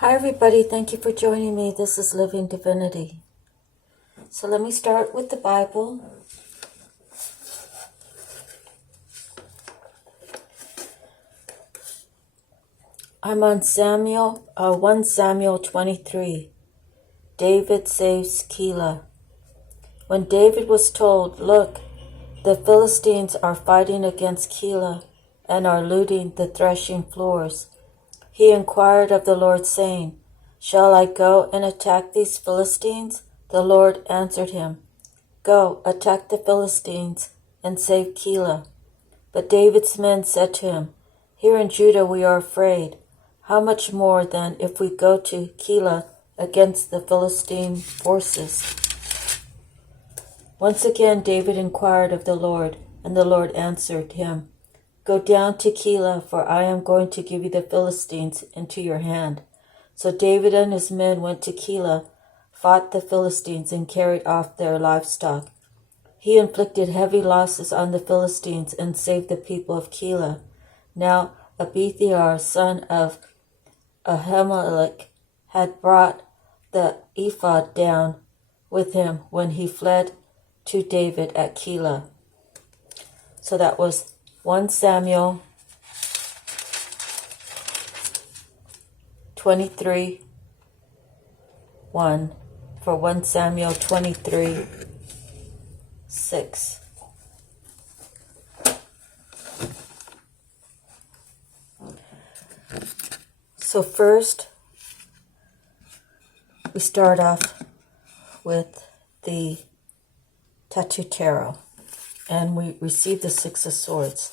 Hi everybody, thank you for joining me. This is Living Divinity. So let me start with the Bible. I'm on 1 Samuel 23. David saves Keilah. When David was told, "Look, the Philistines are fighting against Keilah and are looting the threshing floors," he inquired of the Lord, saying, "Shall I go and attack these Philistines?" The Lord answered him, "Go, attack the Philistines and save Keilah." But David's men said to him, "Here in Judah we are afraid. How much more then if we go to Keilah against the Philistine forces?" Once again David inquired of the Lord, and the Lord answered him, "Go down to Keilah, for I am going to give you the Philistines into your hand." So David and his men went to Keilah, fought the Philistines, and carried off their livestock. He inflicted heavy losses on the Philistines and saved the people of Keilah. Now Abithiar, son of Ahimelech, had brought the ephod down with him when he fled to David at Keilah. So that was 1 Samuel 23, 1 for 1 Samuel 23, 6. So first, we start off with the Tattoo Tarot, and we receive the Six of Swords.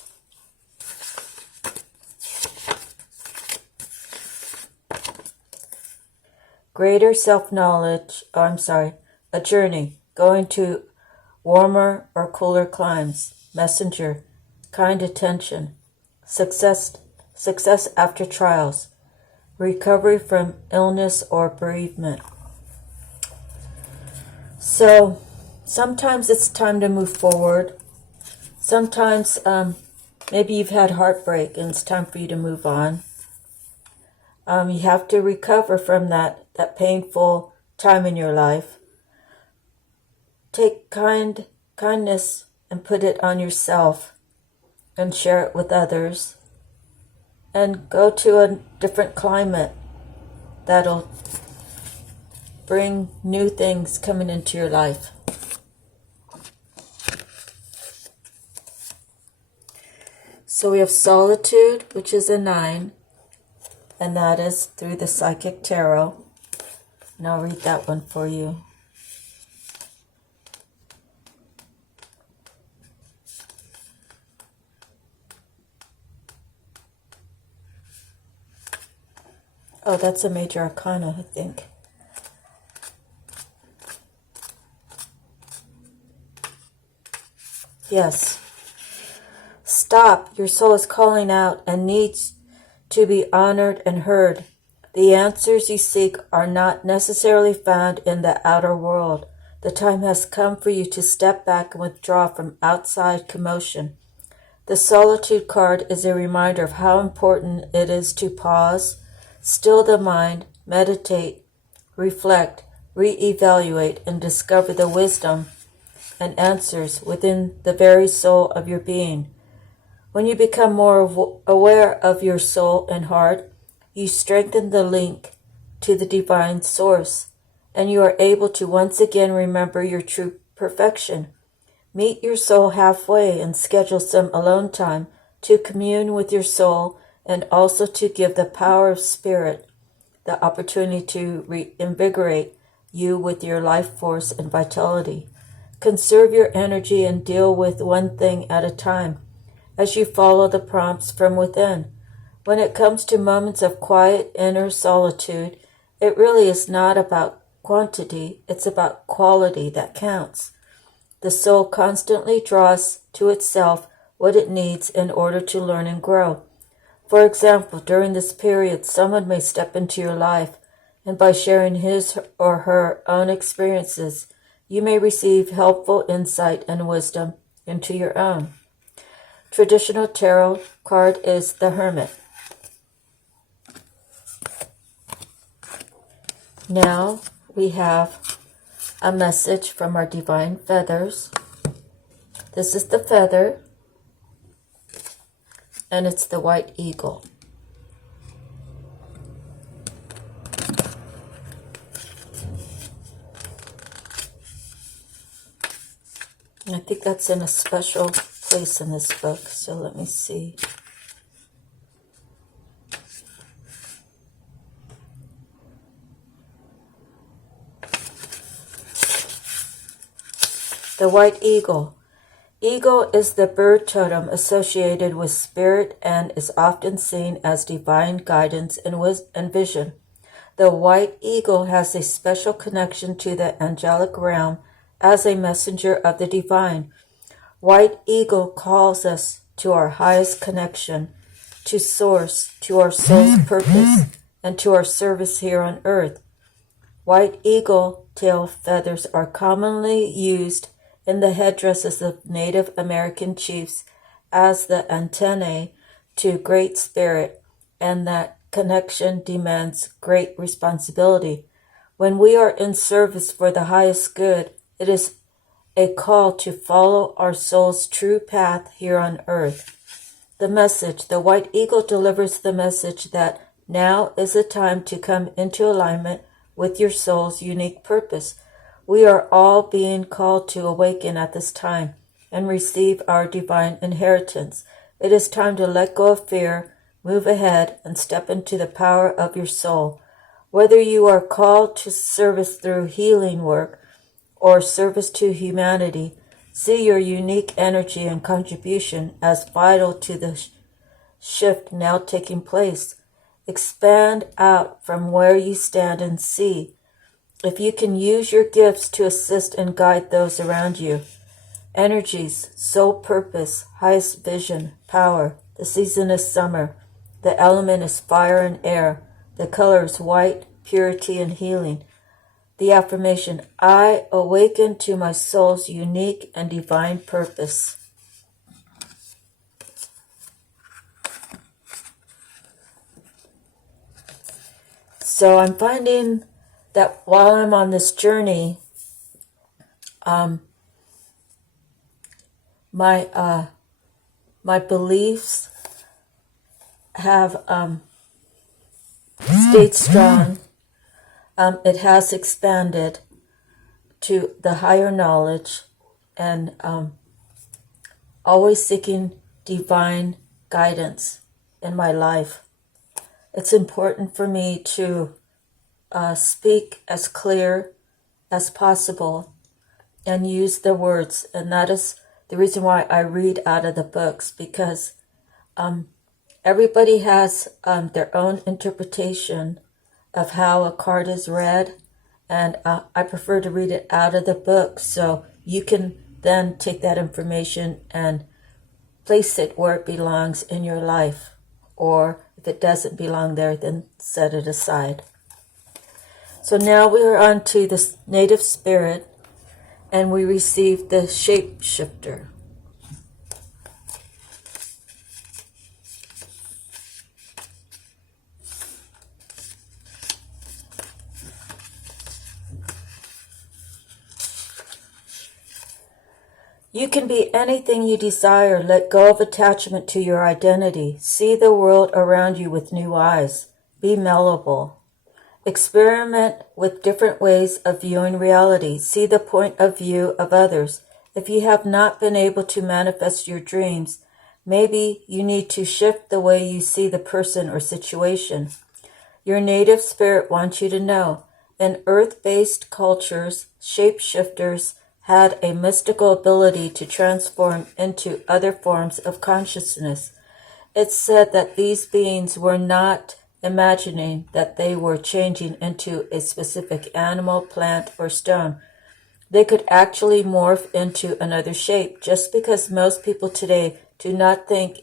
Greater self-knowledge, a journey, going to warmer or cooler climes, messenger, kind attention, success after trials, recovery from illness or bereavement. So sometimes it's time to move forward. Sometimes maybe you've had heartbreak and it's time for you to move on. You have to recover from that painful time in your life. Take kindness and put it on yourself and share it with others. And go to a different climate that'll bring new things coming into your life. So we have solitude, which is a 9, and that is through the Psychic Tarot. And I'll read that one for you. Oh, that's a major arcana, I think. Yes. Stop. Your soul is calling out and needs to be honored and heard. The answers you seek are not necessarily found in the outer world. The time has come for you to step back and withdraw from outside commotion. The Solitude card is a reminder of how important it is to pause, still the mind, meditate, reflect, reevaluate, and discover the wisdom and answers within the very soul of your being. When you become more aware of your soul and heart, you strengthen the link to the divine source, and you are able to once again remember your true perfection. Meet your soul halfway and schedule some alone time to commune with your soul, and also to give the power of spirit the opportunity to reinvigorate you with your life force and vitality. Conserve your energy and deal with one thing at a time as you follow the prompts from within. When it comes to moments of quiet inner solitude, it really is not about quantity, it's about quality that counts. The soul constantly draws to itself what it needs in order to learn and grow. For example, during this period, someone may step into your life, and by sharing his or her own experiences, you may receive helpful insight and wisdom into your own. Traditional tarot card is the Hermit. Now we have a message from our divine feathers. This is the feather, and it's the white eagle. And I think that's in a special place in this book, so let me see. The white eagle. Eagle is the bird totem associated with spirit and is often seen as divine guidance and vision. The white eagle has a special connection to the angelic realm as a messenger of the divine. White eagle calls us to our highest connection, to source, to our soul's purpose, and to our service here on earth. White eagle tail feathers are commonly used in the headdresses of Native American chiefs as the antennae to Great Spirit, and that connection demands great responsibility. When we are in service for the highest good, it is a call to follow our soul's true path here on earth. The message, the white eagle delivers the message that now is the time to come into alignment with your soul's unique purpose. We are all being called to awaken at this time and receive our divine inheritance. It is time to let go of fear, move ahead, and step into the power of your soul. Whether you are called to service through healing work or service to humanity, see your unique energy and contribution as vital to the shift now taking place. Expand out from where you stand and see if you can use your gifts to assist and guide those around you. Energies, soul purpose, highest vision, power. The season is summer. The element is fire and air. The color is white, purity and healing. The affirmation, I awaken to my soul's unique and divine purpose. So I'm finding that while I'm on this journey, my beliefs have stayed strong. It has expanded to the higher knowledge, and always seeking divine guidance in my life. It's important for me to speak as clear as possible and use the words, and that is the reason why I read out of the books, because everybody has their own interpretation of how a card is read, and I prefer to read it out of the book so you can then take that information and place it where it belongs in your life, or if it doesn't belong there, then set it aside. So now we are on to the native spirit, and we receive the shapeshifter. You can be anything you desire. Let go of attachment to your identity. See the world around you with new eyes. Be malleable. Experiment with different ways of viewing reality. See the point of view of others. If you have not been able to manifest your dreams, maybe you need to shift the way you see the person or situation. Your native spirit wants you to know. In earth-based cultures, shapeshifters had a mystical ability to transform into other forms of consciousness. It's said that these beings were not imagining that they were changing into a specific animal, plant, or stone. They could actually morph into another shape. Just because most people today do not think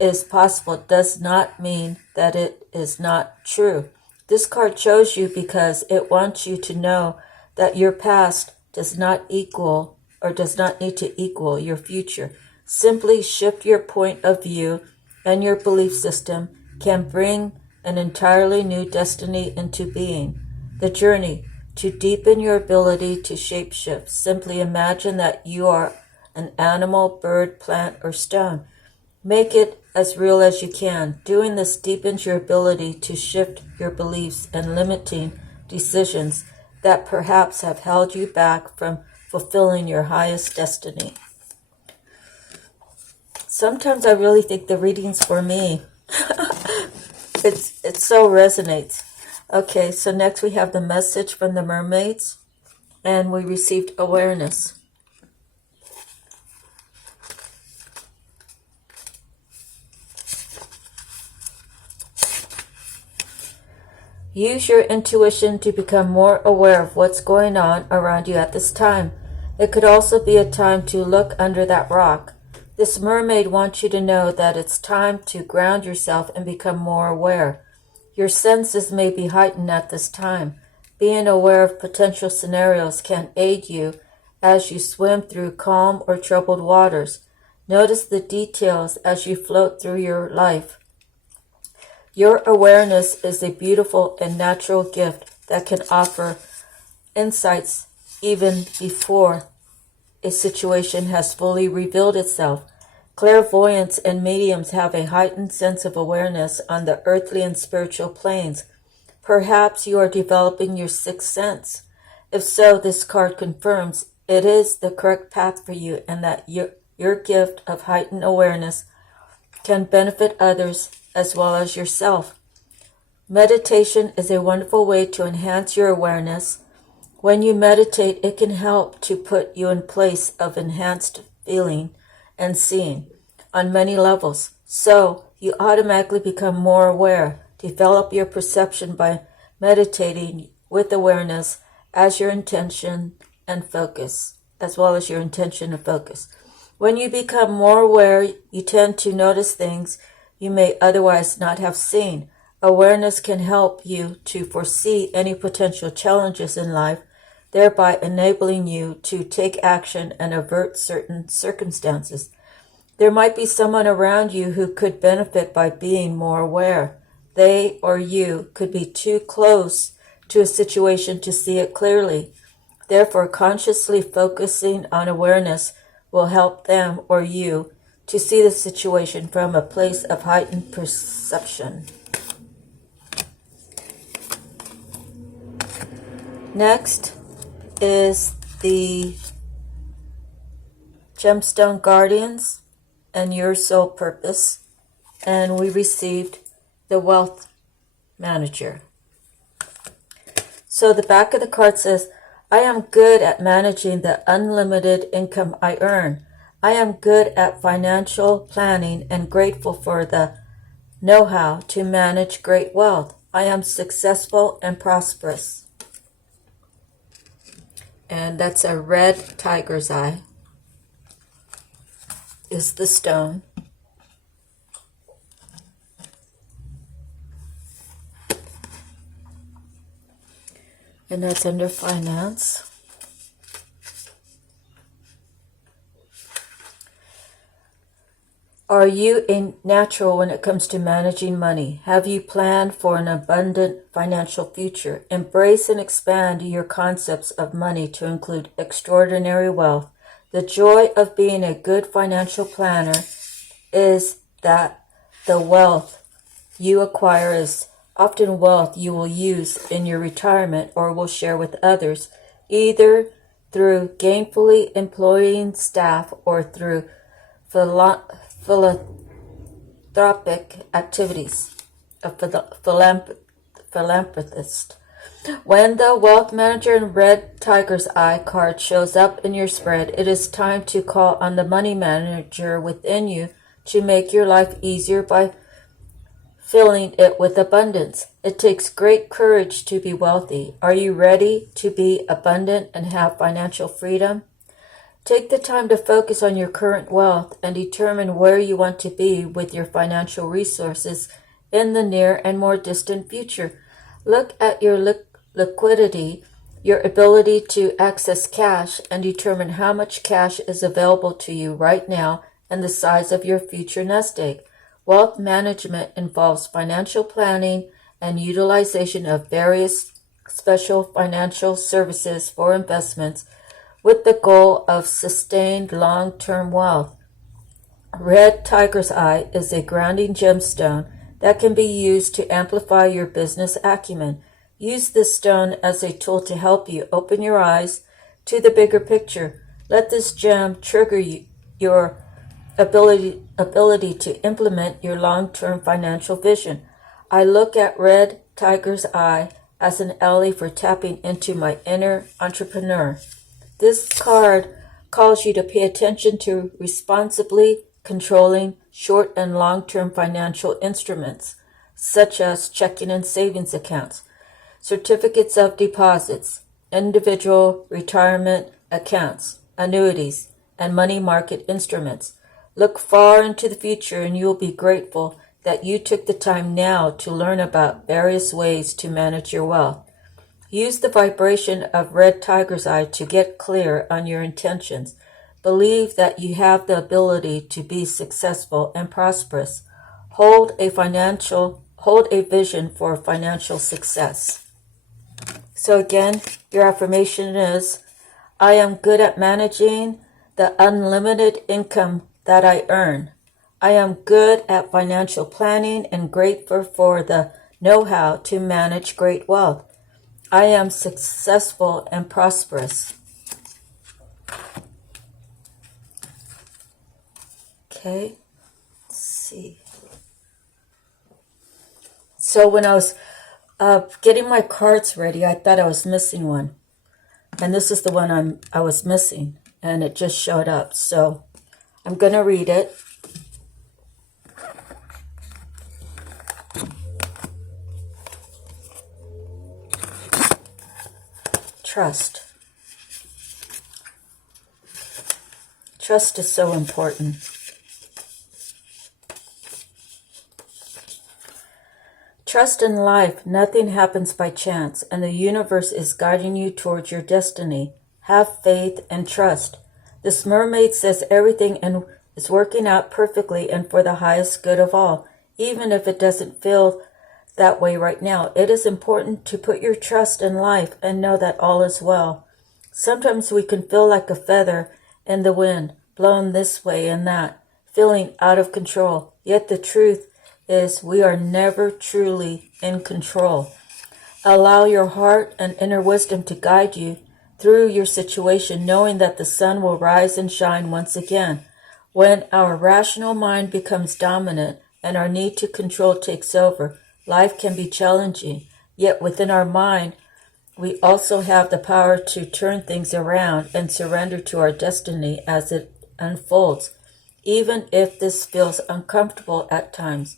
is possible does not mean that it is not true. This card shows you because it wants you to know that your past does not equal or does not need to equal your future. Simply shift your point of view, and your belief system can bring an entirely new destiny into being. the journey. To deepen your ability to shapeshift, simply imagine that you are an animal, bird, plant, or stone. Make it as real as you can. Doing this deepens your ability to shift your beliefs and limiting decisions that perhaps have held you back from fulfilling your highest destiny. Sometimes I really think the reading's for me. It so resonates. Okay, so next we have the message from the mermaids, and we received awareness. Use your intuition to become more aware of what's going on around you at this time. It could also be a time to look under that rock. This mermaid wants you to know that it's time to ground yourself and become more aware. Your senses may be heightened at this time. Being aware of potential scenarios can aid you as you swim through calm or troubled waters. Notice the details as you float through your life. Your awareness is a beautiful and natural gift that can offer insights even before a situation has fully revealed itself. Clairvoyants and mediums have a heightened sense of awareness on the earthly and spiritual planes. Perhaps you are developing your sixth sense. If so, this card confirms it is the correct path for you and that your gift of heightened awareness can benefit others as well as yourself. Meditation is a wonderful way to enhance your awareness. When you meditate, it can help to put you in place of enhanced feeling and seeing on many levels. So you automatically become more aware. Develop your perception by meditating with awareness as your intention and focus, as well as your intention and focus. When you become more aware, you tend to notice things you may otherwise not have seen. Awareness can help you to foresee any potential challenges in life, thereby enabling you to take action and avert certain circumstances. There might be someone around you who could benefit by being more aware. They or you could be too close to a situation to see it clearly. Therefore, consciously focusing on awareness will help them or you to see the situation from a place of heightened perception. Next is the Gemstone Guardians and your soul purpose, and we received the Wealth Manager. So the back of the card says, I am good at managing the unlimited income I earn. I am good at financial planning and grateful for the know-how to manage great wealth. I am successful and prosperous. And that's a red tiger's eye. Is the stone. And that's under finance. Are you a natural when it comes to managing money? Have you planned for an abundant financial future? Embrace and expand your concepts of money to include extraordinary wealth. The joy of being a good financial planner is that the wealth you acquire is often wealth you will use in your retirement or will share with others, either through gainfully employing staff or through philanthropic activities. A philanthropist. When the Wealth Manager and Red Tiger's Eye card shows up in your spread, it is time to call on the money manager within you to make your life easier by filling it with abundance. It takes great courage to be wealthy. Are you ready to be abundant and have financial freedom? Take the time to focus on your current wealth and determine where you want to be with your financial resources in the near and more distant future. Look at your liquidity, your ability to access cash, and determine how much cash is available to you right now and the size of your future nest egg. Wealth management involves financial planning and utilization of various special financial services for investments with the goal of sustained long-term wealth. Red tiger's eye is a grounding gemstone that can be used to amplify your business acumen. Use this stone as a tool to help you open your eyes to the bigger picture. Let this gem trigger your ability to implement your long-term financial vision. I look at red tiger's eye as an ally for tapping into my inner entrepreneur. This card calls you to pay attention to responsibly controlling short and long-term financial instruments, such as checking and savings accounts, certificates of deposits, individual retirement accounts, annuities, and money market instruments. Look far into the future and you will be grateful that you took the time now to learn about various ways to manage your wealth. Use the vibration of red tiger's eye to get clear on your intentions. Believe that you have the ability to be successful and prosperous. Hold a vision for financial success. So again, your affirmation is, I am good at managing the unlimited income that I earn. I am good at financial planning and grateful for the know-how to manage great wealth. I am successful and prosperous. Okay, let's see. So when I was getting my cards ready, I thought I was missing one. And this is the one I was missing. And it just showed up. So I'm going to read it. Trust. Trust is so important. Trust in life. Nothing happens by chance, and the universe is guiding you towards your destiny. Have faith and trust. This mermaid says everything is working out perfectly and for the highest good of all, even if it doesn't feel that way right now. It is important to put your trust in life and know that all is well. Sometimes we can feel like a feather in the wind, blown this way and that, feeling out of control. Yet the truth is we are never truly in control. Allow your heart and inner wisdom to guide you through your situation, knowing that the sun will rise and shine once again. When our rational mind becomes dominant and our need to control takes over, life can be challenging. Yet within our mind, we also have the power to turn things around and surrender to our destiny as it unfolds, even if this feels uncomfortable at times.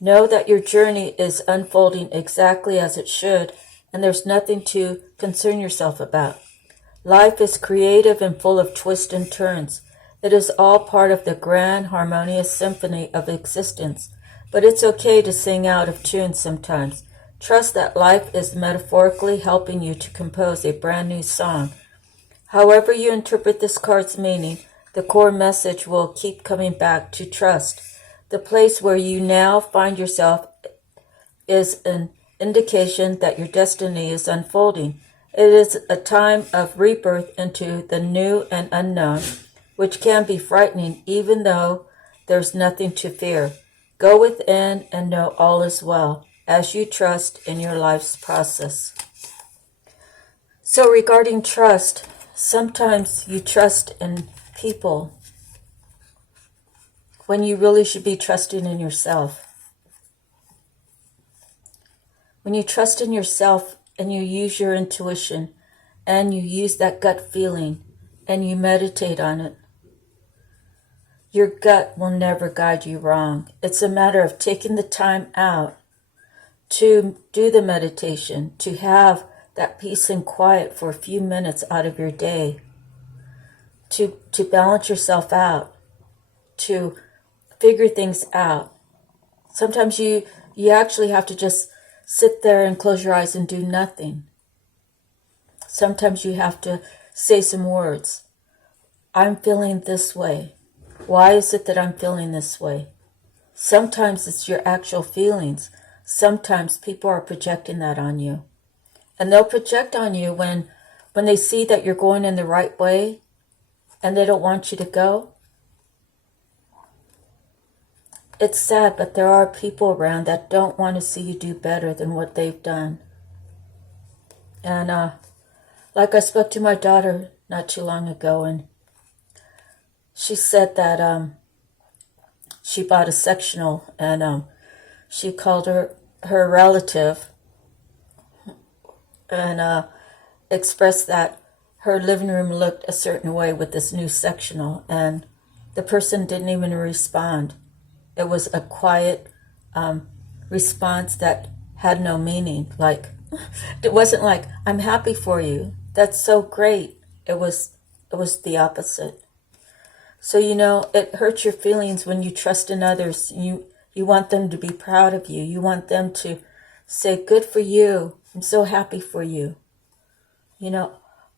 Know that your journey is unfolding exactly as it should, and there's nothing to concern yourself about. Life is creative and full of twists and turns. It is all part of the grand harmonious symphony of existence, but it's okay to sing out of tune sometimes. Trust that life is metaphorically helping you to compose a brand new song. However you interpret this card's meaning, the core message will keep coming back to trust. The place where you now find yourself is an indication that your destiny is unfolding. It is a time of rebirth into the new and unknown, which can be frightening even though there's nothing to fear. Go within and know all is well as you trust in your life's process. So regarding trust, sometimes you trust in people when you really should be trusting in yourself. When you trust in yourself and you use your intuition and you use that gut feeling and you meditate on it, your gut will never guide you wrong. It's a matter of taking the time out to do the meditation, to have that peace and quiet for a few minutes out of your day, to balance yourself out, to figure things out. Sometimes you actually have to just sit there and close your eyes and do nothing. Sometimes you have to say some words. I'm feeling this way. Why is it that I'm feeling this way? Sometimes it's your actual feelings. Sometimes people are projecting that on you. And they'll project on you when they see that you're going in the right way and they don't want you to go. It's sad, but there are people around that don't want to see you do better than what they've done. And like I spoke to my daughter not too long ago, and she said that she bought a sectional, and she called her relative and expressed that her living room looked a certain way with this new sectional, and the person didn't even respond. It was a quiet response that had no meaning. Like, it wasn't like, I'm happy for you, that's so great. It was the opposite. So, it hurts your feelings when you trust in others. You want them to be proud of you. You want them to say, good for you. I'm so happy for you.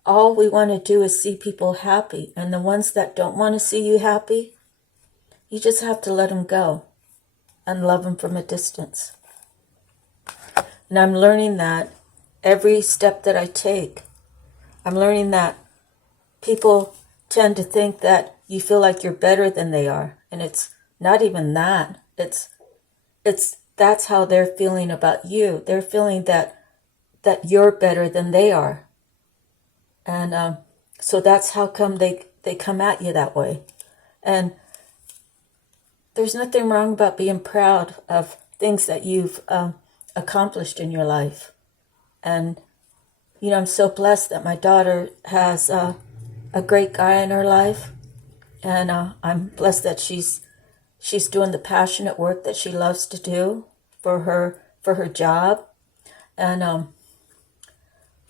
All we want to do is see people happy. And the ones that don't want to see you happy, you just have to let them go and love them from a distance. And I'm learning that every step that I take. I'm learning that people tend to think that you feel like you're better than they are. And it's not even that. That's how they're feeling about you. They're feeling that you're better than they are. And so that's how come they come at you that way. And there's nothing wrong about being proud of things that you've accomplished in your life. And, I'm so blessed that my daughter has a great guy in her life. And I'm blessed that she's doing the passionate work that she loves to do for her job. And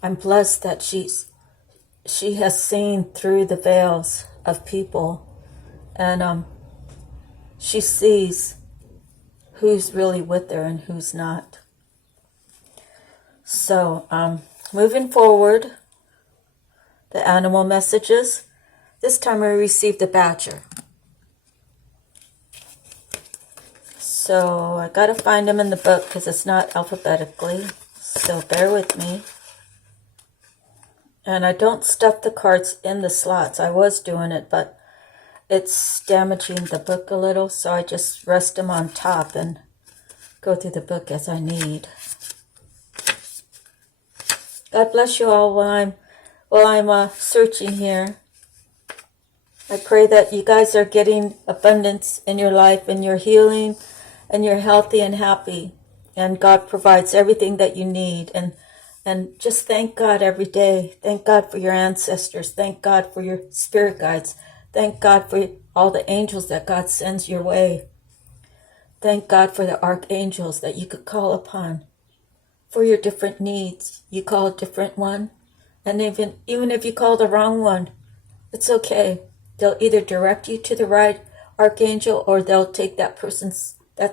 I'm blessed that she has seen through the veils of people. And she sees who's really with her and who's not. So, moving forward, the animal messages. This time we received a badger. So I got to find them in the book because it's not alphabetically. So bear with me. And I don't stuff the cards in the slots. I was doing it, but it's damaging the book a little, so I just rest them on top and go through the book as I need. God bless you all while I'm searching here. I pray that you guys are getting abundance in your life and you're healing and you're healthy and happy. And God provides everything that you need. And just thank God every day. Thank God for your ancestors. Thank God for your spirit guides. Thank God for all the angels that God sends your way. Thank God for the archangels that you could call upon for your different needs. You call a different one. And even if you call the wrong one, it's okay. They'll either direct you to the right archangel or they'll take that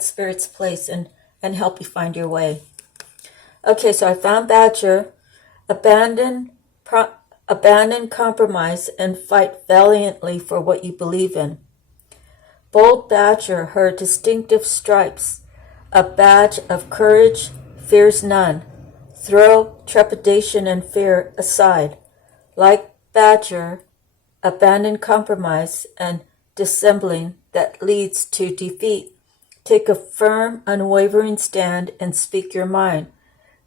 spirit's place and help you find your way. Okay, so I found Badger. Abandon compromise and fight valiantly for what you believe in. Bold Badger, her distinctive stripes, a badge of courage, fears none. Throw trepidation and fear aside. Like Badger, abandon compromise and dissembling that leads to defeat. Take a firm, unwavering stand and speak your mind.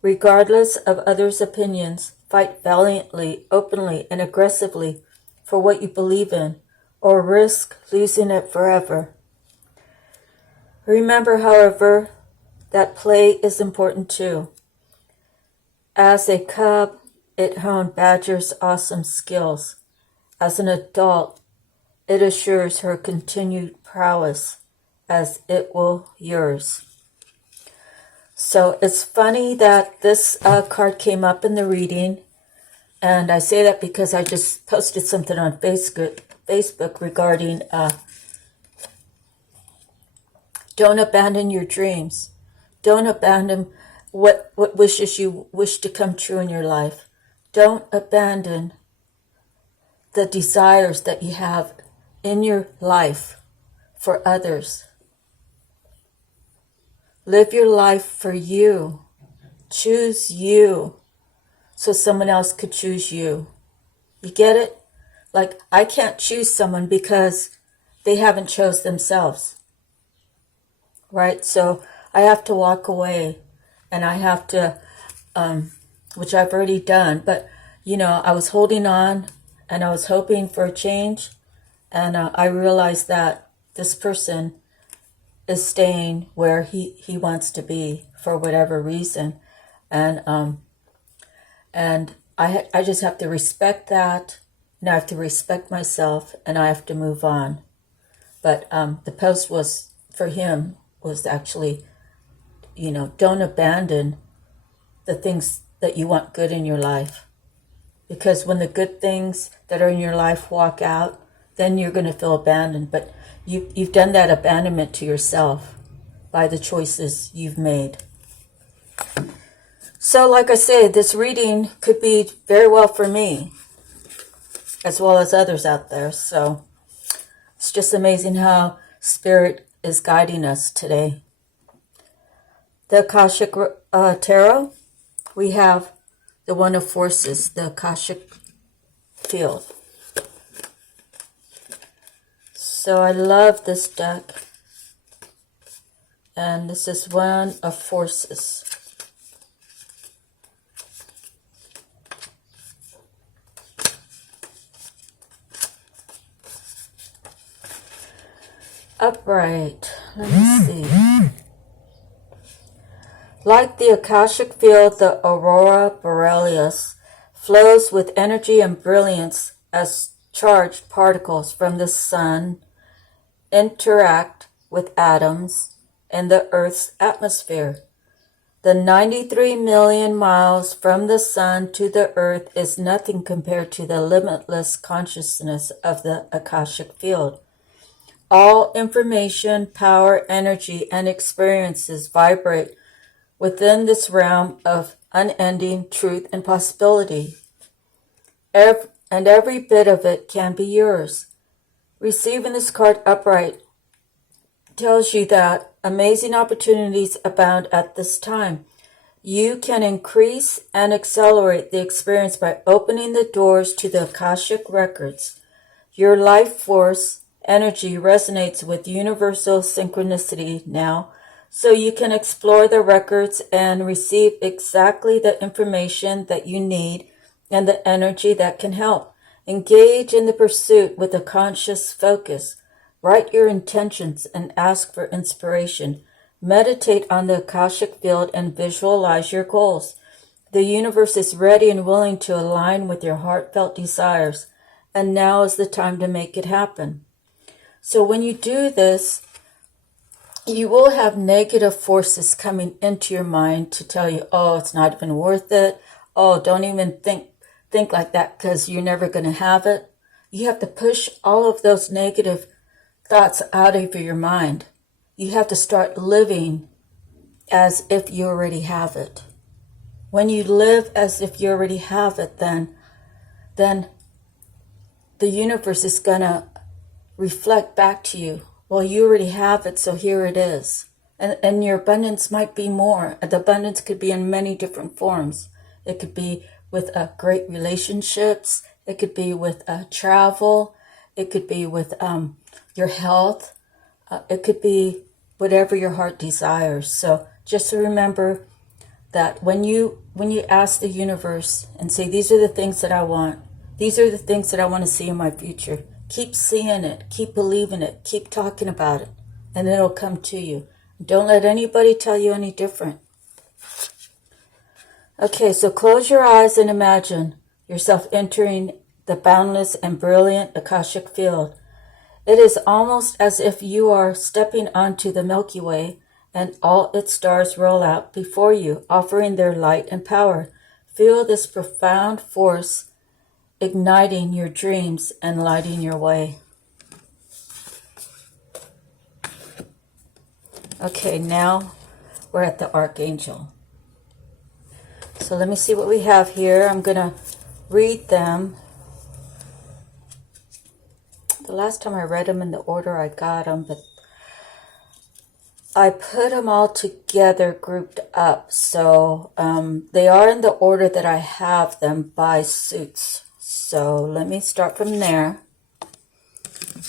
Regardless of others' opinions, fight valiantly, openly, and aggressively for what you believe in, or risk losing it forever. Remember, however, that play is important too. As a cub, it honed Badger's awesome skills. As an adult, it assures her continued prowess, as it will yours. So it's funny that this card came up in the reading, and I say that because I just posted something on Facebook regarding don't abandon your dreams. Don't abandon what wishes you wish to come true in your life. Don't abandon the desires that you have in your life for others. Live your life for you. Choose you. so someone else could choose you. You get it? Like, I can't choose someone because they haven't chose themselves, right? So I have to walk away, and I have to, which I've already done, but, I was holding on, and I was hoping for a change, and I realized that this person is staying where he wants to be for whatever reason, and I just have to respect that, and I have to respect myself, and I have to move on. But the post was for him was actually, don't abandon the things that you want good in your life, because when the good things that are in your life walk out, then you're going to feel abandoned. But you've done that abandonment to yourself by the choices you've made. So like I say, this reading could be very well for me, as well as others out there. So it's just amazing how Spirit is guiding us today. The Akashic Tarot, we have the One of Forces, the Akashic Field. So I love this deck. And this is One of Forces. Upright. Let me see. Like the Akashic field, the aurora borealis flows with energy and brilliance as charged particles from the sun interact with atoms in the Earth's atmosphere. The 93 million miles from the sun to the Earth is nothing compared to the limitless consciousness of the Akashic field. All information, power, energy, and experiences vibrate within this realm of unending truth and possibility. Every bit of it can be yours. Receiving this card upright tells you that amazing opportunities abound at this time. You can increase and accelerate the experience by opening the doors to the Akashic records. Your life force energy resonates with universal synchronicity now, so you can explore the records and receive exactly the information that you need and the energy that can help. Engage in the pursuit with a conscious focus. Write your intentions and ask for inspiration. Meditate on the Akashic field and visualize your goals. The universe is ready and willing to align with your heartfelt desires, and now is the time to make it happen. So when you do this, you will have negative forces coming into your mind to tell you, oh, it's not even worth it. Oh, don't even think like that because you're never going to have it. You have to push all of those negative thoughts out of your mind. You have to start living as if you already have it. When you live as if you already have it, then the universe is going to reflect back to you. Well, you already have it, so here it is. And your abundance might be more. The abundance could be in many different forms. It could be with great relationships. It could be with travel. It could be with your health. It could be whatever your heart desires. So just remember that when you ask the universe and say, these are the things that I want. These are the things that I want to see in my future. Keep seeing it, keep believing it, keep talking about it, and it'll come to you. Don't let anybody tell you any different. Okay, so close your eyes and imagine yourself entering the boundless and brilliant Akashic field. It is almost as if you are stepping onto the Milky Way and all its stars roll out before you, offering their light and power. Feel this profound force igniting your dreams and lighting your way. Okay, now we're at the Archangel. So let me see what we have here. I'm going to read them. The last time I read them in the order I got them, but I put them all together, grouped up. So they are in the order that I have them by suits. So let me start from there.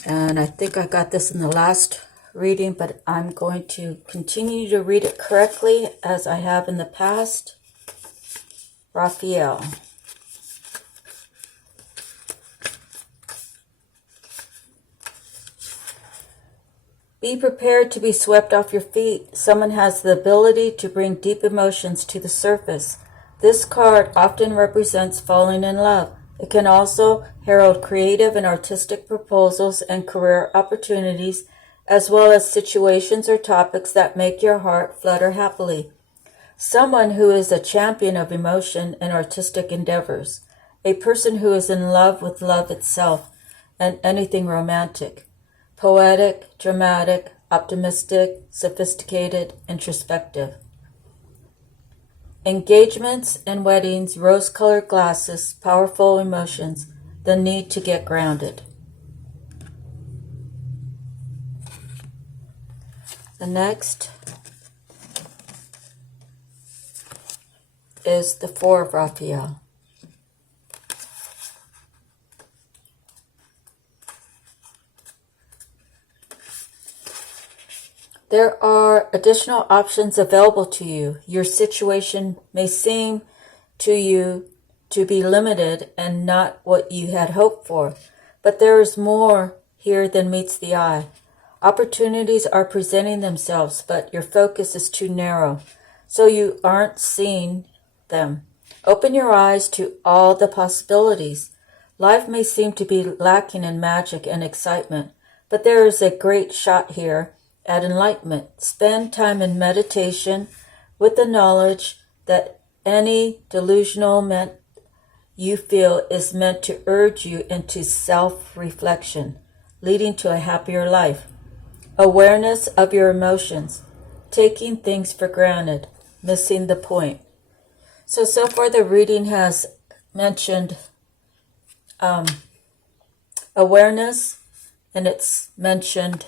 And I think I got this in the last reading, but I'm going to continue to read it correctly as I have in the past. Raphael. Be prepared to be swept off your feet. Someone has the ability to bring deep emotions to the surface. This card often represents falling in love. It can also herald creative and artistic proposals and career opportunities, as well as situations or topics that make your heart flutter happily. Someone who is a champion of emotion and artistic endeavors. A person who is in love with love itself and anything romantic. Poetic, dramatic, optimistic, sophisticated, introspective. Engagements and weddings, rose-colored glasses, powerful emotions, the need to get grounded. The next is the Four of Raphael. There are additional options available to you. Your situation may seem to you to be limited and not what you had hoped for, but there is more here than meets the eye. Opportunities are presenting themselves, but your focus is too narrow, so you aren't seeing them. Open your eyes to all the possibilities. Life may seem to be lacking in magic and excitement, but there is a great shot here at enlightenment. Spend time in meditation with the knowledge that any delusional meant you feel is meant to urge you into self-reflection, leading to a happier life. Awareness of your emotions, taking things for granted, missing the point. So far the reading has mentioned awareness, and it's mentioned,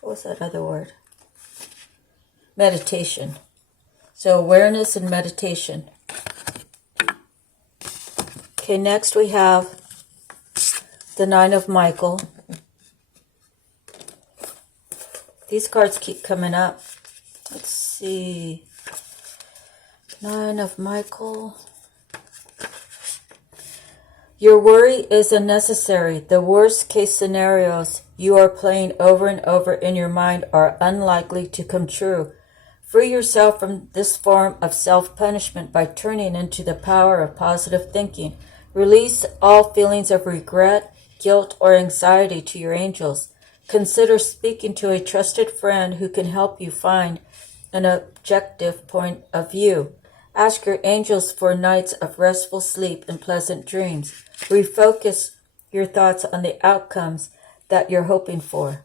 what was that other word? Meditation. So awareness and meditation. Okay, next we have the Nine of Michael. These cards keep coming up. Let's see. Nine of Michael. Your worry is unnecessary. The worst case scenarios you are playing over and over in your mind are unlikely to come true. Free yourself from this form of self-punishment by turning into the power of positive thinking. Release all feelings of regret, guilt, or anxiety to your angels. Consider speaking to a trusted friend who can help you find an objective point of view. Ask your angels for nights of restful sleep and pleasant dreams. Refocus your thoughts on the outcomes that you're hoping for.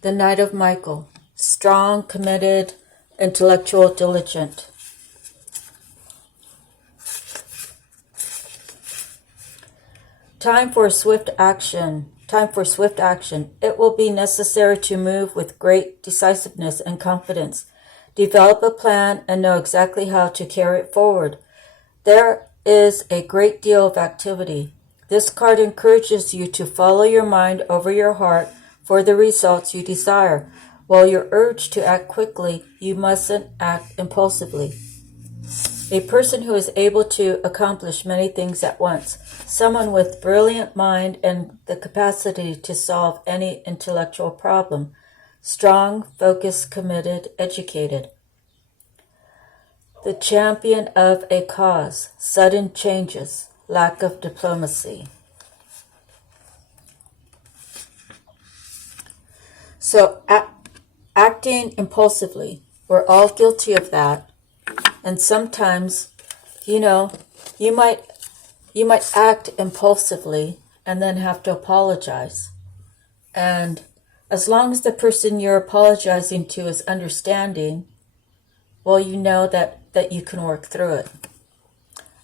The Knight of Michael. Strong, committed, intellectual, diligent. Time for swift action. It will be necessary to move with great decisiveness and confidence. Develop a plan and know exactly how to carry it forward. There is a great deal of activity. This card encourages you to follow your mind over your heart for the results you desire. While you're urged to act quickly, you mustn't act impulsively. A person who is able to accomplish many things at once. Someone with brilliant mind and the capacity to solve any intellectual problem. Strong, focused, committed, educated. The champion of a cause. Sudden changes. Lack of diplomacy. So acting impulsively. We're all guilty of that. And sometimes, you might act impulsively and then have to apologize. And as long as the person you're apologizing to is understanding, well, you know that you can work through it.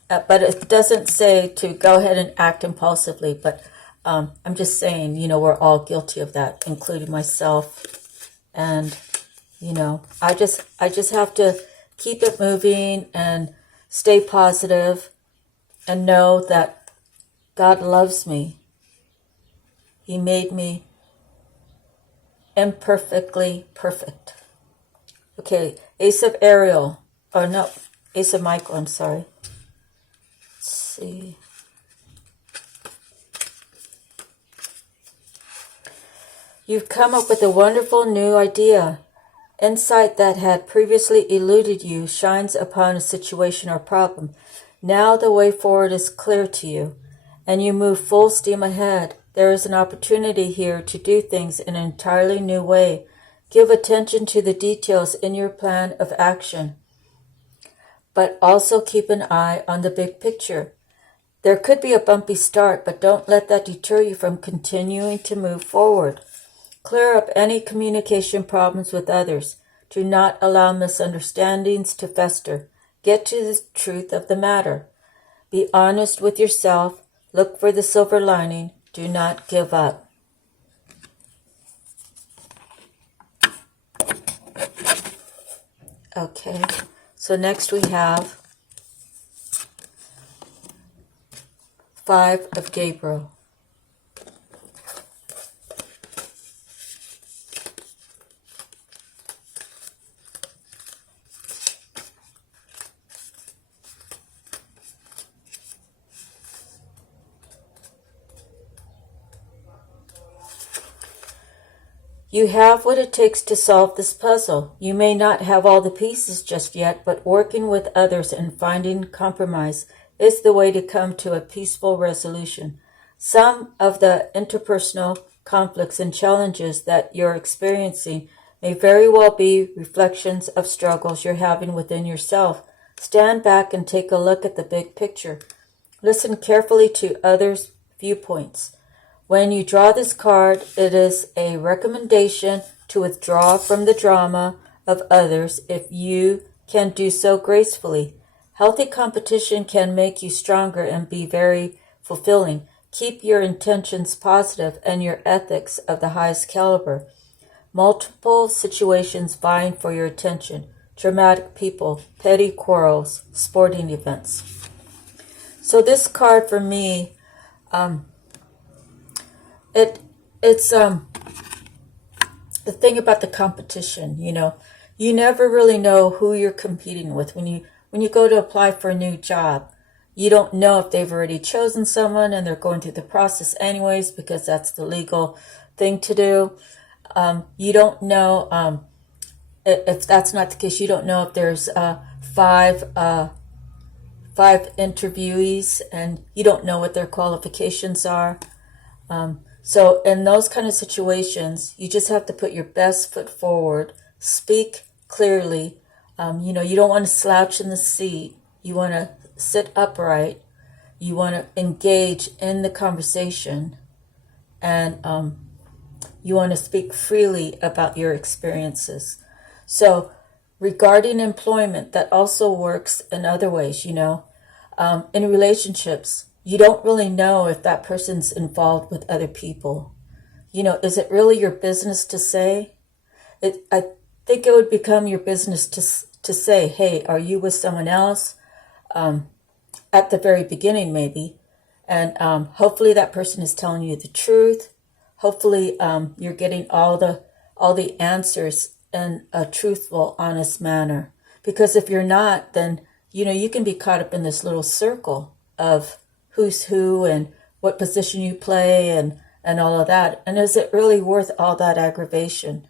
but it doesn't say to go ahead and act impulsively. But I'm just saying, we're all guilty of that, including myself. And, I just have to keep it moving and stay positive and know that God loves me. He made me imperfectly perfect. Okay, Ace of Ariel. Oh, no, Ace of Michael, I'm sorry. Let's see. You've come up with a wonderful new idea. Insight that had previously eluded you shines upon a situation or problem. Now the way forward is clear to you, and you move full steam ahead. There is an opportunity here to do things in an entirely new way. Give attention to the details in your plan of action, but also keep an eye on the big picture. There could be a bumpy start, but don't let that deter you from continuing to move forward. Clear up any communication problems with others. Do not allow misunderstandings to fester. Get to the truth of the matter. Be honest with yourself. Look for the silver lining. Do not give up. Okay, so next we have 5 of Gabriel. You have what it takes to solve this puzzle. You may not have all the pieces just yet, but working with others and finding compromise is the way to come to a peaceful resolution. Some of the interpersonal conflicts and challenges that you're experiencing may very well be reflections of struggles you're having within yourself. Stand back and take a look at the big picture. Listen carefully to others' viewpoints. When you draw this card, it is a recommendation to withdraw from the drama of others if you can do so gracefully. Healthy competition can make you stronger and be very fulfilling. Keep your intentions positive and your ethics of the highest caliber. Multiple situations vying for your attention. Dramatic people, petty quarrels, sporting events. So this card for me, it's the thing about the competition, you never really know who you're competing with. When you go to apply for a new job, you don't know if they've already chosen someone and they're going through the process anyways, because that's the legal thing to do. You don't know, if that's not the case, you don't know if there's 5 interviewees and you don't know what their qualifications are. So in those kind of situations, you just have to put your best foot forward, speak clearly. You don't want to slouch in the seat. You want to sit upright. You want to engage in the conversation. And you want to speak freely about your experiences. So regarding employment, that also works in other ways, in relationships. You don't really know if that person's involved with other people. Is it really your business to say? I think it would become your business to say, hey, are you with someone else? At the very beginning, maybe. And hopefully that person is telling you the truth. Hopefully you're getting all the answers in a truthful, honest manner. Because if you're not, then, you can be caught up in this little circle of who's who and what position you play and all of that. And is it really worth all that aggravation?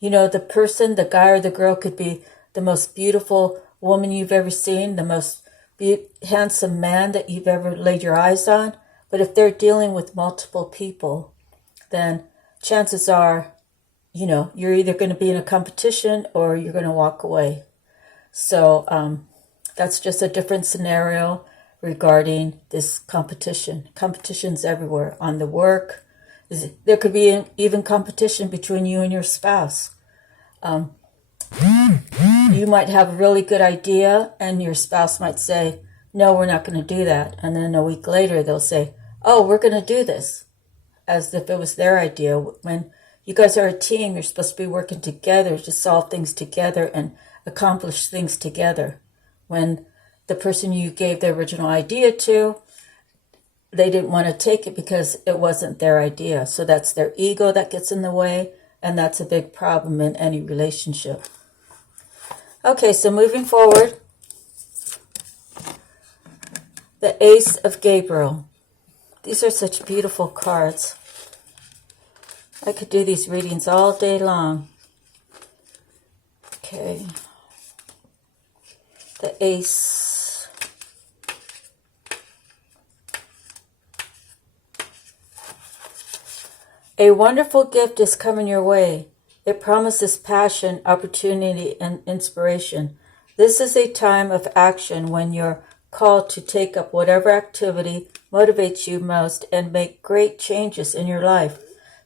The person, the guy or the girl could be the most beautiful woman you've ever seen, the most handsome man that you've ever laid your eyes on. But if they're dealing with multiple people, then chances are, you're either going to be in a competition or you're going to walk away. So that's just a different scenario regarding this competition. Competition's everywhere. On the work, there could be even competition between you and your spouse. You might have a really good idea and your spouse might say, no, we're not going to do that. And then a week later, they'll say, oh, we're going to do this, as if it was their idea. When you guys are a team, you're supposed to be working together to solve things together and accomplish things together. When the person you gave the original idea to, they didn't want to take it because it wasn't their idea. So that's their ego that gets in the way, and that's a big problem in any relationship. Okay, so moving forward, the Ace of Gabriel. These are such beautiful cards. I could do these readings all day long. Okay. The Ace. A wonderful gift is coming your way. It promises passion, opportunity, and inspiration. This is a time of action when you're called to take up whatever activity motivates you most and make great changes in your life.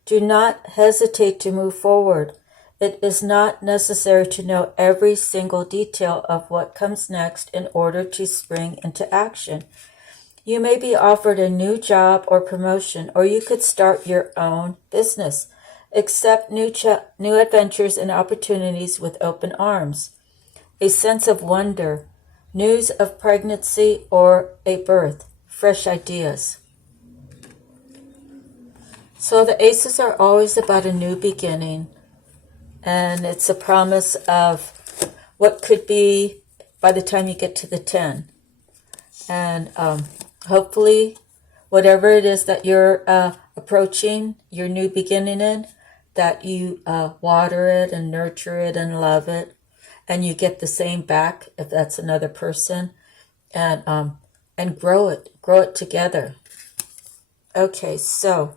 Do not hesitate to move forward. It is not necessary to know every single detail of what comes next in order to spring into action. You may be offered a new job or promotion, or you could start your own business. Accept new adventures and opportunities with open arms. A sense of wonder, news of pregnancy or a birth, fresh ideas. So the aces are always about a new beginning, and it's a promise of what could be by the time you get to the 10. And hopefully, whatever it is that you're approaching your new beginning in, that you water it and nurture it and love it, and you get the same back if that's another person, and grow it together. Okay, so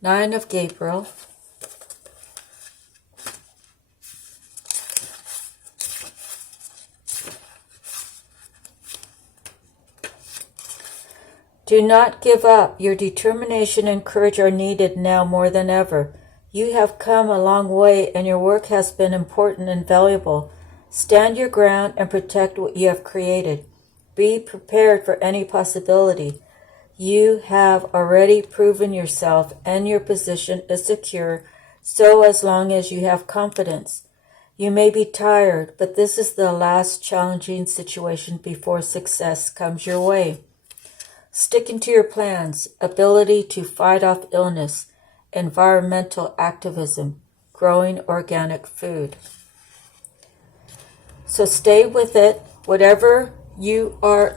9 of Gabriel. Do not give up. Your determination and courage are needed now more than ever. You have come a long way, and your work has been important and valuable. Stand your ground and protect what you have created. Be prepared for any possibility. You have already proven yourself, and your position is secure, so as long as you have confidence. You may be tired, but this is the last challenging situation before success comes your way. Sticking to your plans, ability to fight off illness, environmental activism, growing organic food. So stay with it. Whatever you are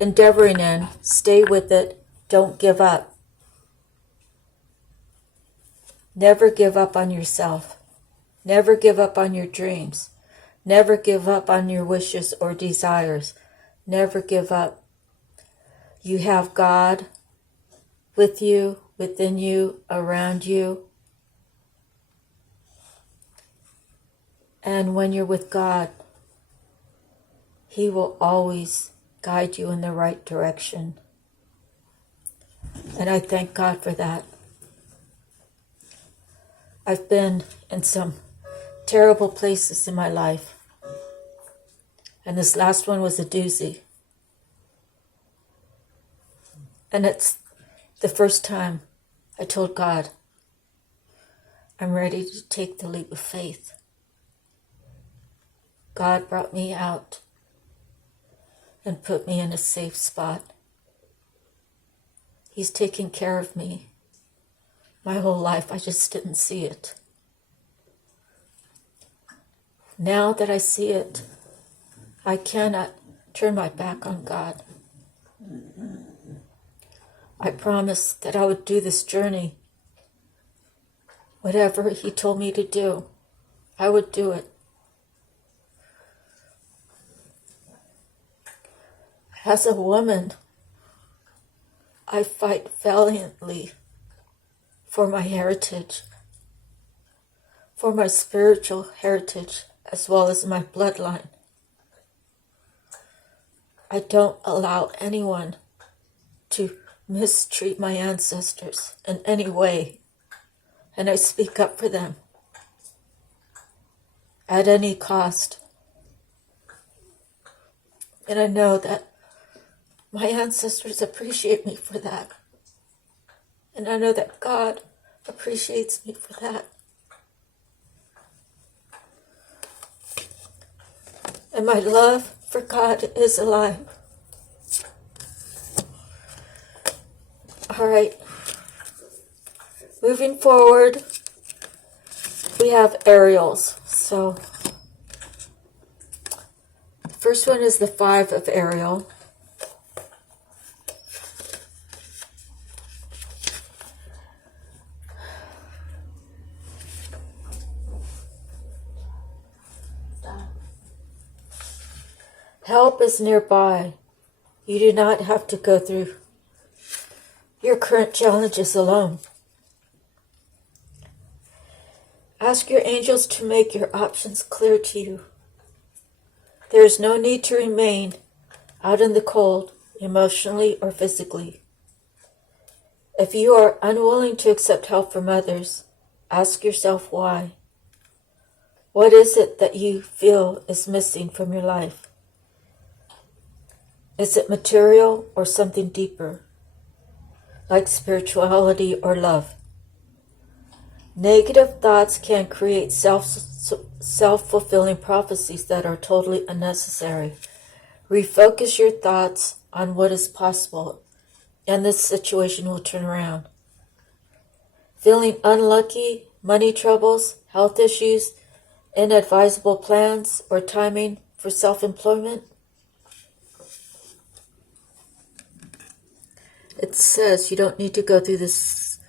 endeavoring in, stay with it. Don't give up. Never give up on yourself. Never give up on your dreams. Never give up on your wishes or desires. Never give up. You have God with you, within you, around you. And when you're with God, He will always guide you in the right direction. And I thank God for that. I've been in some terrible places in my life. And this last one was a doozy. And it's the first time I told God, I'm ready to take the leap of faith. God brought me out and put me in a safe spot. He's taking care of me. My whole life, I just didn't see it. Now that I see it, I cannot turn my back on God. I promised that I would do this journey. Whatever He told me to do, I would do it. As a woman, I fight valiantly for my heritage, for my spiritual heritage, as well as my bloodline. I don't allow anyone to mistreat my ancestors in any way, and I speak up for them at any cost. And I know that my ancestors appreciate me for that. And I know that God appreciates me for that. And my love for God is alive. All right. Moving forward, we have aerials. So, the first one is the 5 of Ariel. Help is nearby. You do not have to go through your current challenges alone. Ask your angels to make your options clear to you. There is no need to remain out in the cold, emotionally or physically. If you are unwilling to accept help from others, ask yourself why. What is it that you feel is missing from your life? Is it material or something deeper, like spirituality or love? Negative thoughts can create self-fulfilling prophecies that are totally unnecessary. Refocus your thoughts on what is possible, and this situation will turn around. Feeling unlucky, money troubles, health issues, inadvisable plans, or timing for self-employment? It says you don't need to go through this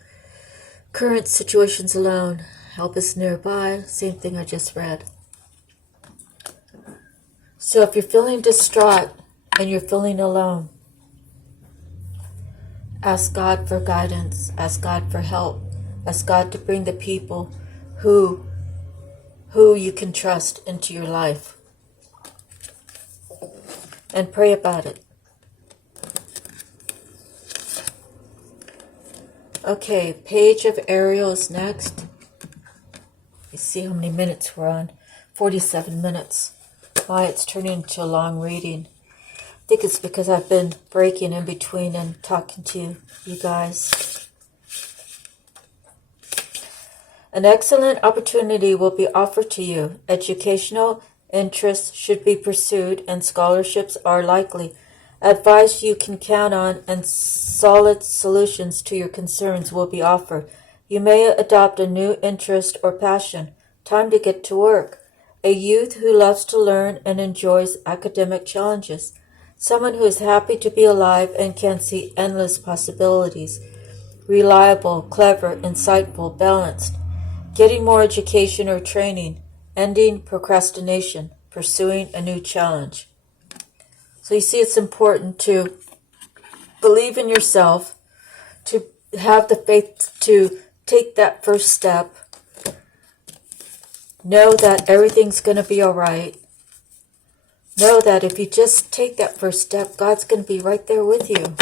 current situations alone. Help is nearby. Same thing I just read. So if you're feeling distraught and you're feeling alone, ask God for guidance. Ask God for help. Ask God to bring the people who you can trust into your life. And pray about it. Okay, Page of Ariel is next. You see how many minutes we're on. 47 minutes. Why it's turning into a long reading. I think it's because I've been breaking in between and talking to you guys. An excellent opportunity will be offered to you. Educational interests should be pursued and scholarships are likely. Advice you can count on and solid solutions to your concerns will be offered. You may adopt a new interest or passion. Time to get to work. A youth who loves to learn and enjoys academic challenges. Someone who is happy to be alive and can see endless possibilities. Reliable, clever, insightful, balanced. Getting more education or training. Ending procrastination. Pursuing a new challenge. So you see it's important to believe in yourself, to have the faith to take that first step. Know that everything's going to be all right. Know that if you just take that first step, God's going to be right there with you.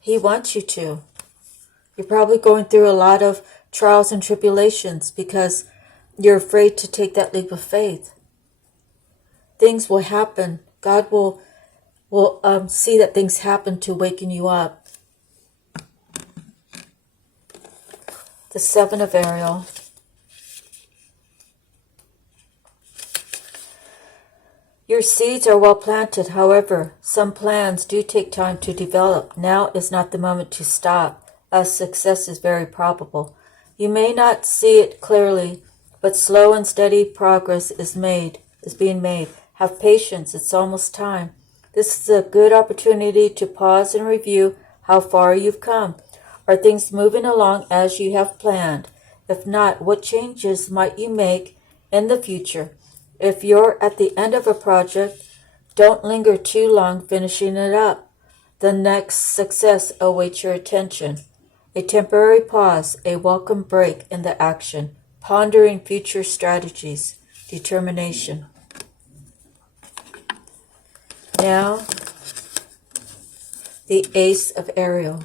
He wants you to. You're probably going through a lot of trials and tribulations because you're afraid to take that leap of faith. Things will happen. God will see that things happen to waken you up. The 7 of Ariel. Your seeds are well planted. However, some plans do take time to develop. Now is not the moment to stop, as success is very probable. You may not see it clearly, but slow and steady progress is being made. Have patience, it's almost time. This is a good opportunity to pause and review how far you've come. Are things moving along as you have planned? If not, what changes might you make in the future? If you're at the end of a project, don't linger too long finishing it up. The next success awaits your attention. A temporary pause, a welcome break in the action. Pondering future strategies. Determination. Now, the Ace of Ariel.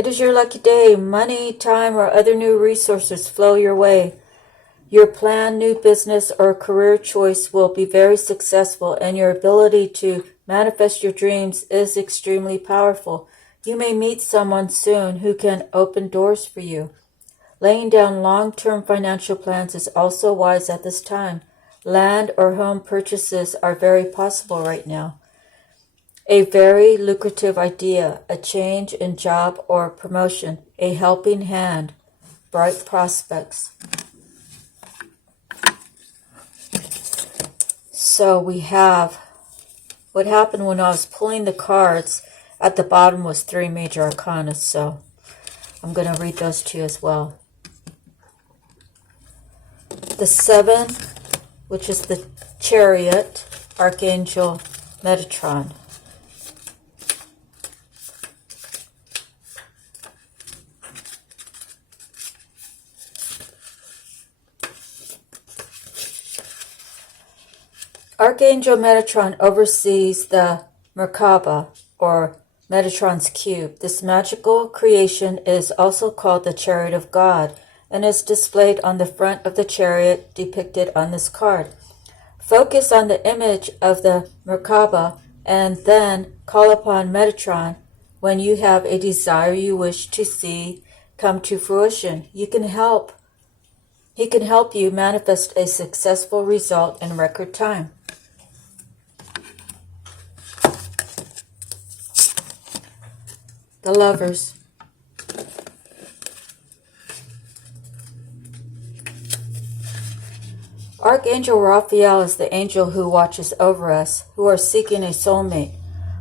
It is your lucky day. Money, time, or other new resources flow your way. Your planned new business or career choice will be very successful, and your ability to manifest your dreams is extremely powerful. You may meet someone soon who can open doors for you. Laying down long-term financial plans is also wise at this time. Land or home purchases are very possible right now. A very lucrative idea, a change in job or promotion, a helping hand, bright prospects. So we have what happened when I was pulling the cards. At the bottom was 3 major arcana, so I'm going to read those to you as well. The 7, which is the Chariot, Archangel Metatron. Archangel Metatron oversees the Merkaba, or Metatron's cube. This magical creation is also called the Chariot of God, and is displayed on the front of the chariot depicted on this card. Focus on the image of the Merkaba, and then call upon Metatron when you have a desire you wish to see come to fruition. He can help you manifest a successful result in record time. The Lovers. Archangel Raphael is the angel who watches over us, who are seeking a soulmate.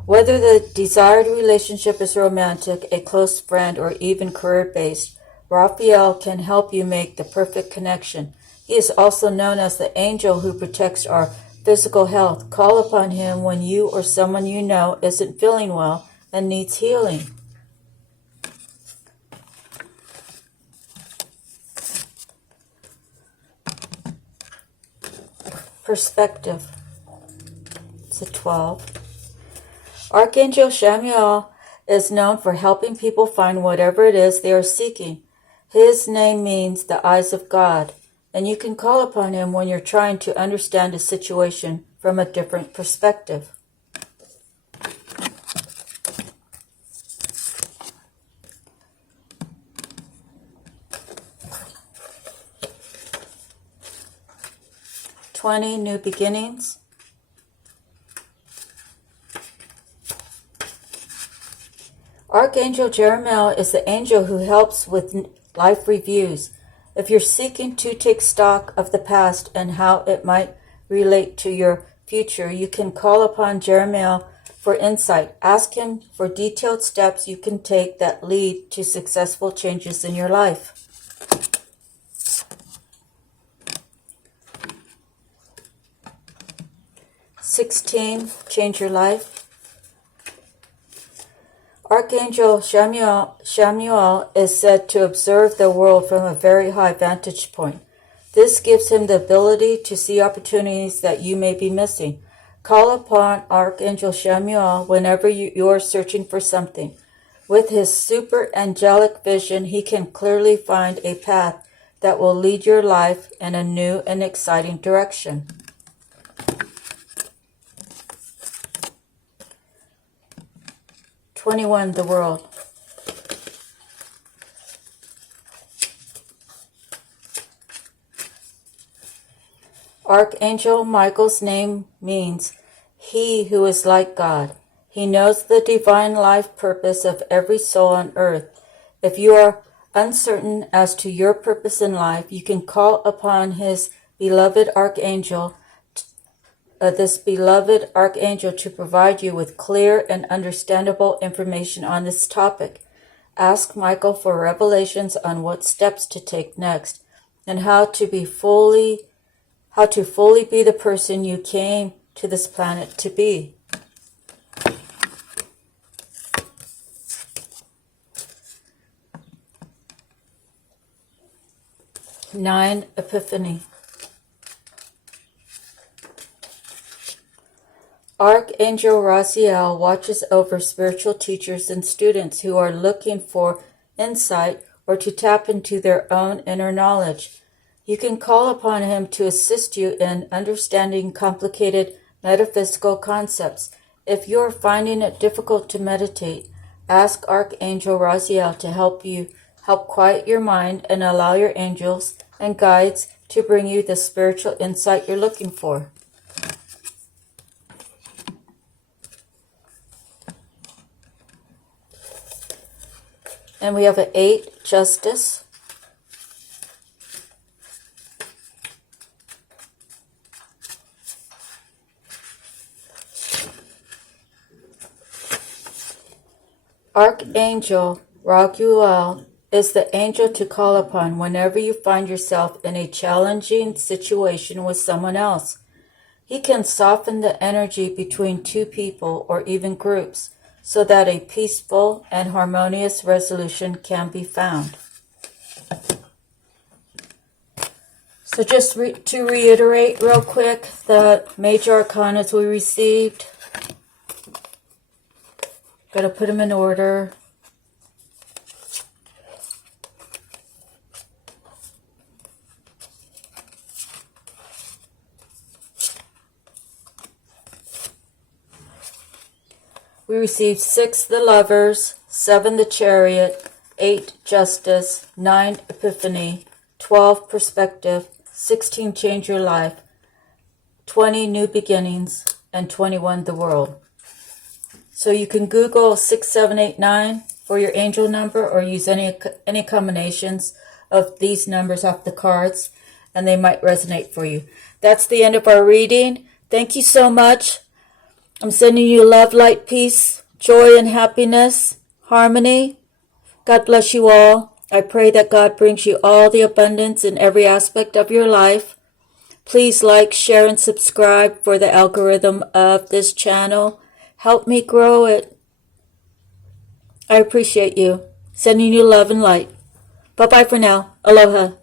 Whether the desired relationship is romantic, a close friend, or even career-based, Raphael can help you make the perfect connection. He is also known as the angel who protects our physical health. Call upon him when you or someone you know isn't feeling well and needs healing. Perspective. It's a 12. Archangel Chamuel is known for helping people find whatever it is they are seeking. His name means the eyes of God, and you can call upon him when you're trying to understand a situation from a different perspective. New beginnings. Archangel Jeremiel is the angel who helps with life reviews. If you're seeking to take stock of the past and how it might relate to your future, you can call upon Jeremiel for insight. Ask him for detailed steps you can take that lead to successful changes in your life. Change your life. Archangel Chamuel is said to observe the world from a very high vantage point. This gives him the ability to see opportunities that you may be missing. Call upon Archangel Chamuel whenever you are searching for something. With his super angelic vision, he can clearly find a path that will lead your life in a new and exciting direction. The World. Archangel Michael's name means he who is like God. He knows the divine life purpose of every soul on earth. If you are uncertain as to your purpose in life, you can call upon his beloved archangel, to provide you with clear and understandable information on this topic. Ask Michael for revelations on what steps to take next and how to fully be the person you came to this planet to be. Epiphany. Archangel Raziel watches over spiritual teachers and students who are looking for insight or to tap into their own inner knowledge. You can call upon him to assist you in understanding complicated metaphysical concepts. If you are finding it difficult to meditate, ask Archangel Raziel to help quiet your mind and allow your angels and guides to bring you the spiritual insight you're looking for. And we have an 8, Justice. Archangel Raguel is the angel to call upon whenever you find yourself in a challenging situation with someone else. He can soften the energy between two people or even groups so that a peaceful and harmonious resolution can be found. So just to reiterate real quick, the major arcanas we received. Got to put them in order. We received 6, the Lovers, 7, the Chariot, 8, Justice, 9, Epiphany, 12, Perspective, 16, Change Your Life, 20, New Beginnings, and 21, the World. So you can Google 6789 for your angel number or use any combinations of these numbers off the cards, and they might resonate for you. That's the end of our reading. Thank you so much. I'm sending you love, light, peace, joy, and happiness, harmony. God bless you all. I pray that God brings you all the abundance in every aspect of your life. Please like, share, and subscribe for the algorithm of this channel. Help me grow it. I appreciate you. Sending you love and light. Bye-bye for now. Aloha.